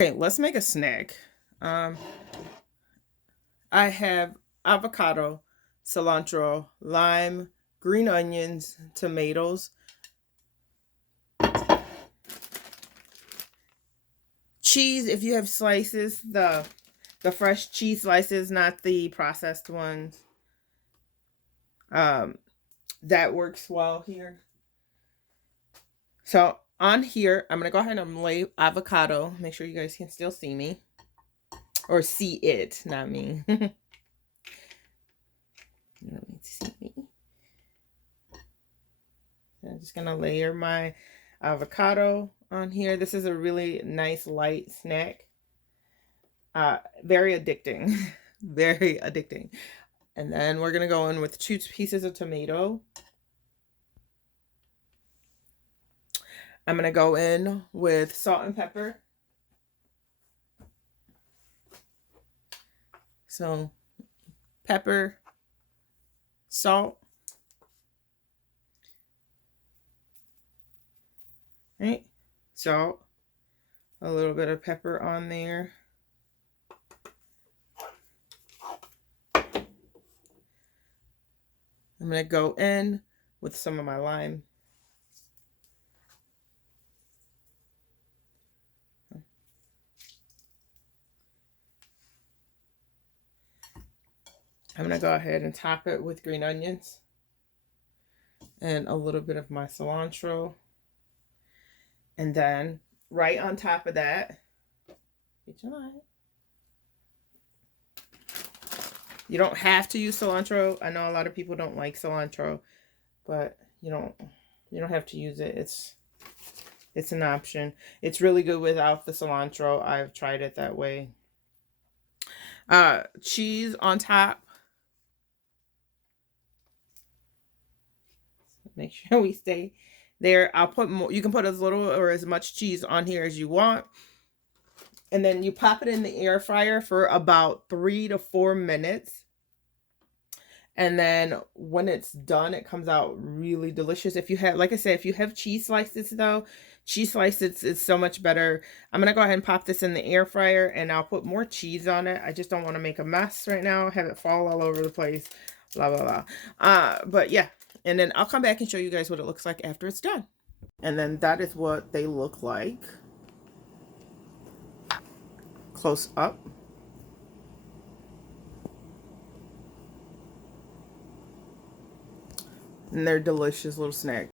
Okay, let's make a snack. Um, I have avocado, cilantro, lime, green onions, tomatoes, cheese. If you have slices, the fresh cheese slices, not the processed ones. Um, that works well here. So on here, I'm gonna go ahead and lay avocado. Make sure you guys can still see me or see it, not me. You don't need to see me. I'm just gonna layer my avocado on here. This is a really nice light snack. Very addicting. Very addicting. And then we're gonna go in with 2 pieces of tomato. I'm gonna go in with salt and pepper. So pepper, salt, right? Salt, a little bit of pepper on there. I'm gonna go in with some of my lime. I'm gonna go ahead and top it with green onions and a little bit of my cilantro. And then right on top of that, you don't have to use cilantro. I know a lot of people don't like cilantro, but you don't have to use it. It's an option. It's really good without the cilantro. I've tried it that way. Cheese on top. Make sure we stay there. I'll put more. You can put as little or as much cheese on here as you want. And then you pop it in the air fryer for about 3 to 4 minutes. And then when it's done, it comes out really delicious. If you have, like I said, if you have cheese slices though, cheese slices is so much better. I'm going to go ahead and pop this in the air fryer and I'll put more cheese on it. I just don't want to make a mess right now. Have it fall all over the place. Blah, blah, blah. But yeah. And then I'll come back and show you guys what it looks like after it's done. And then that is what they look like. Close up. And they're delicious little snack.